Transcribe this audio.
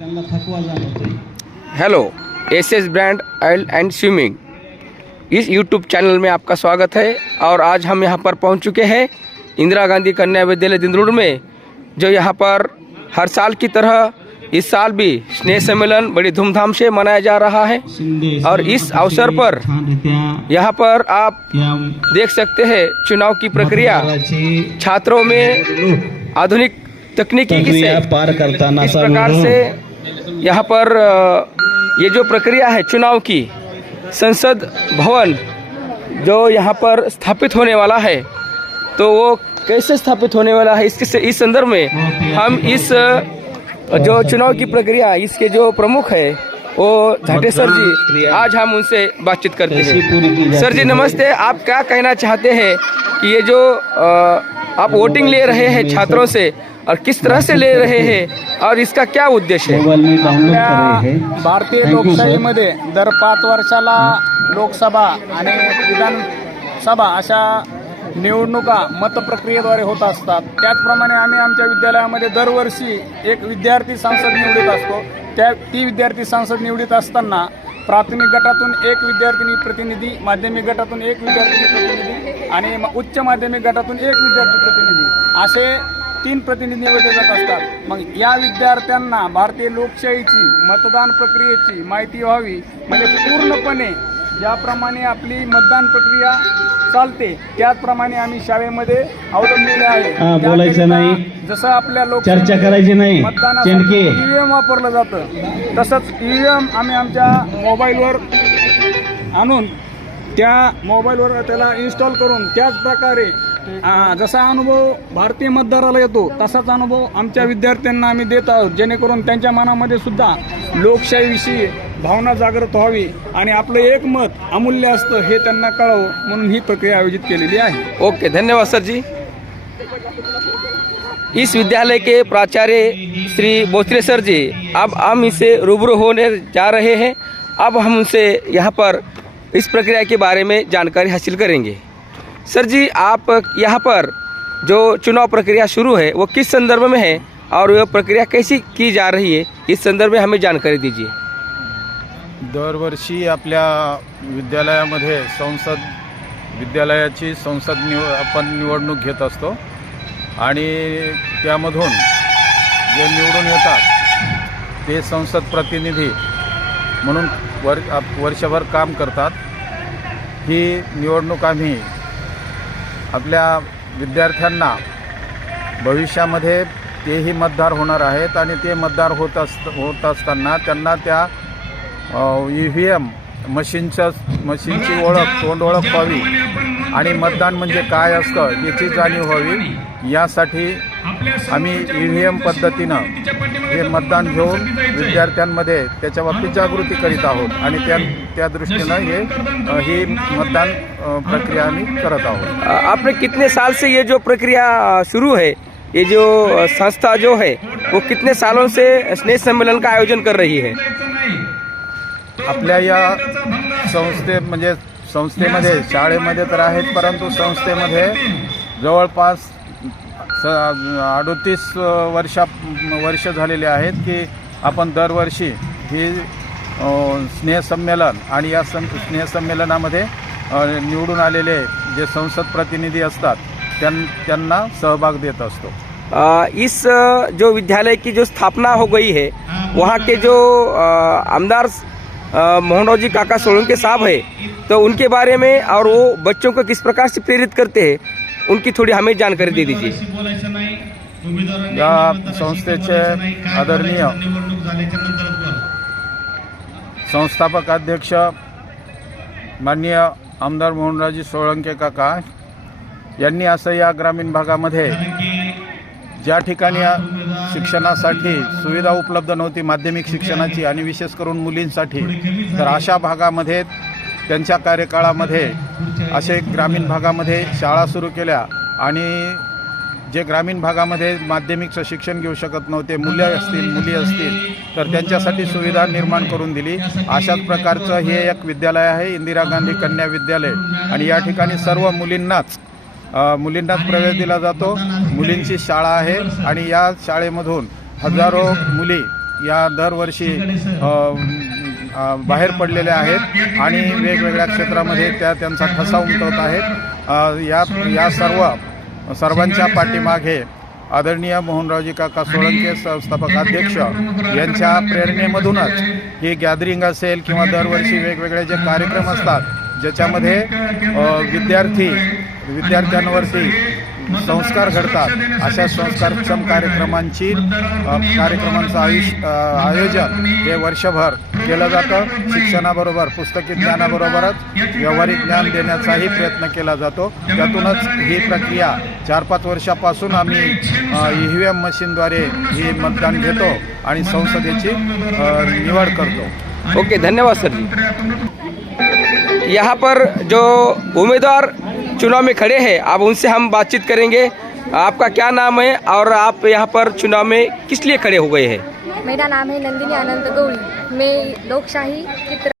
त्यांना थकवा जाणवतोय। Hello, SS brand oil and swimming इस यूट्यूब चैनल में आपका स्वागत है। और आज हम यहां पर पहुंच चुके हैं इंदिरा गांधी कन्या विद्यालय दिंदरोड में, जो यहां पर हर साल की तरह इस साल भी स्नेह सम्मेलन बड़ी धूमधाम से मनाया जा रहा है। और इस अवसर पर यहाँ पर आप देख सकते हैं चुनाव की प्रक्रिया छात्रों में आधुनिक तकनीकी से पार करताना इस प्रकार से यहाँ पर ये जो प्रक्रिया है चुनाव की, संसद भवन जो यहाँ पर स्थापित होने वाला है, तो वो कैसे स्थापित होने वाला है इस संदर्भ में हम इस जो चुनाव की प्रक्रिया इसके जो प्रमुख है वो झाटे सर जी, आज हम उनसे बातचीत करते हैं। सर जी नमस्ते, आप क्या कहना चाहते हैं कि ये जो आप वोटिंग ले रहे हैं छात्रों से और किस तरह से ले रहे हैं और इसका क्या उद्देश्य है? भारतीय लोकशाहीमध्ये दर 5 वर्षाला लोकसभा आणि विधानसभा अशा निवडणुका मतप्रक्रियेद्वारे होत असतात। त्याचप्रमाणे आम्ही आमच्या विद्यालयामध्ये दरवर्षी एक विद्यार्थी संसद निवडीत असतो। ती विद्यार्थी संसद निवडीत असताना प्राथमिक गटातून एक विद्यार्थिनी प्रतिनिधी, माध्यमिक गटातून एक विद्यार्थिनी प्रतिनिधी आणि उच्च माध्यमिक गटातून एक विद्यार्थी प्रतिनिधी असे 3 प्रतिनिधी निवडले जात असतात। मग या विद्यार्थ्यांना भारतीय लोकशाहीची मतदान प्रक्रियेची माहिती व्हावी, म्हणजे पूर्णपणे ज्याप्रमाणे आपली मतदान प्रक्रिया चालते त्याचप्रमाणे आम्ही शाळेमध्ये अवलंबलेले आहे। बोलायचं नाही, जसं आपल्या चर्चा करायची नाही, मतदानासाठी ईव्हीएम वापरलं जातं, तसंच ईव्हीएम आम्ही आमच्या मोबाईलवर आणून त्या मोबाईलवर त्याला इन्स्टॉल करून त्याच प्रकारे जसा अनुभव भारतीय मतदाराला येतो तसाच अनुभव आमच्या विद्यार्थ्यांना आम्ही देत आहोत, जेणेकरून त्यांच्या मनामध्ये सुद्धा लोकशाहीविषयी भावना जागृत व्हावी आणि आपलं एक मत अमूल्य असतं हे त्यांना कळावं, म्हणून ही प्रक्रिया आयोजित केलेली आहे। ओके, धन्यवाद सर जी। इस विद्यालय के प्राचार्य श्री बोचरे सर जी, अब हम इसे रूबरू होने जा रहे हैं। अब हम उनसे यहाँ पर इस प्रक्रिया के बारे में जानकारी हासिल करेंगे। सर जी, आप यहाँ पर जो चुनाव प्रक्रिया शुरू है वो किस संदर्भ में है और वह प्रक्रिया कैसी की जा रही है, इस संदर्भ में हमें जानकारी दीजिए। दरवर्षी आपल्या विद्यालयामध्ये विद्यालयाची संसद आपण निवडणूक घेत असतो आणि त्यामधून जे निवडून येतात ते संसद प्रतिनिधी म्हणून वर्षभर काम करतात। ही निवडणूक आम्ही आपल्या विद्यार्थ्यांना भविष्यामध्ये तेही मतदार होणार आहेत आणि ते मतदार होत असताना त्यांना त्या ईव्हीएम मशीनची ओळख, तोंड ओळख व्हावी आणि मतदान म्हणजे काय असतं याची जाणीव व्हावी, यासाठी आम्ही ईव्हीएम पद्धतीनं हे मतदान घेऊन विद्यार्थ्यांमध्ये त्याच्या बाबतीत जागृती करीत आहोत आणि त्या दृष्टीनं ही मतदान प्रक्रिया आम्ही करत आहोत। आपने कितने साल से ये जो प्रक्रिया शुरू है, ये जो संस्था जो है वो कितने सालों से स्नेह सम्मेलन का आयोजन कर रही है? आपल्या या संस्थेमध्ये शाळेमध्ये तर आहेत, परंतु संस्थेमध्ये जवळपास 38 वर्ष झालेले आहेत की आपण दरवर्षी ही स्नेह संमेलन आणि या स्नेह संमेलनामध्ये निवडून आलेले जे संसद प्रतिनिधी असतात त्यांना सहभाग देत असतो। इस जो विद्यालय की जो स्थापना हो गई है, वहाँ के जो आमदार मोहनराव जी काका सोलंके साहब है, तो उनके बारे में और वो बच्चों को किस प्रकार से प्रेरित करते हैं उनकी थोड़ी हमें जानकारी दे दीजिए। या संस्थेचे आदरणीय संस्थापक अध्यक्ष माननीय आमदार मोहनरावजी सोळंके काका यांनी असं या ग्रामीण भागामध्ये ज्या ठिकाणी शिक्षणासाठी सुविधा उपलब्ध नव्हती माध्यमिक शिक्षणाची आणि विशेष करून मुलींसाठी, तर अशा भागामध्ये त्यांच्या कार्यकाळामध्ये असे ग्रामीण भागामध्ये शाळा सुरू केल्या आणि जे ग्रामीण भागामध्ये माध्यमिकचं शिक्षण घेऊ शकत नव्हते, मुली असतील तर त्यांच्यासाठी सुविधा निर्माण करून दिली। अशाच प्रकारचं हे एक विद्यालय आहे, इंदिरा गांधी कन्या विद्यालय, आणि या ठिकाणी सर्व मुलींनाच प्रवेश दिला जातो। मुलींची शाळा आहे आणि या शाळेमधून हजारो मुली या दरवर्षी बाहेर पडलेल्या आहेत आणि वेगवेगळ्या क्षेत्रामध्ये त्यांचा ठसा उमटवत आहेत. या सर्वांच्या पाठीमागे आदरणीय मोहनरावजी काका सोळंके संस्थापक अध्यक्ष यांच्या प्रेरणेमधूनच ही गॅदरिंग असेल किंवा दरवर्षी वेगवेगळे जे कार्यक्रम असतात ज्याच्यामध्ये विद्यार्थ्यांवरती संस्कार घडतात, अशा संस्कारक्षम कार्यक्रमांचं आयोजन हे वर्षभर केलं जातं. शिक्षणाबरोबर पुस्तकी ज्ञानाबरोबरच व्यावहारिक ज्ञान देण्याचाही प्रयत्न केला जातो. त्यातूनच ही प्रक्रिया 4-5 वर्षापासून आम्ही EVM मशीनद्वारे ही मतदान घेतो आणि संसदेची निवड करतो. ओके, धन्यवाद सर जी. यहाँ पर जो उम्मीदवार चुनाव में खड़े हैं, अब उनसे हम बातचीत करेंगे. आपका क्या नाम है और आप यहाँ पर चुनाव में किस लिए खड़े हो गए हैं? मेरा नाम है नंदिनी अनंत गौड़ी. मैं लोकशाही की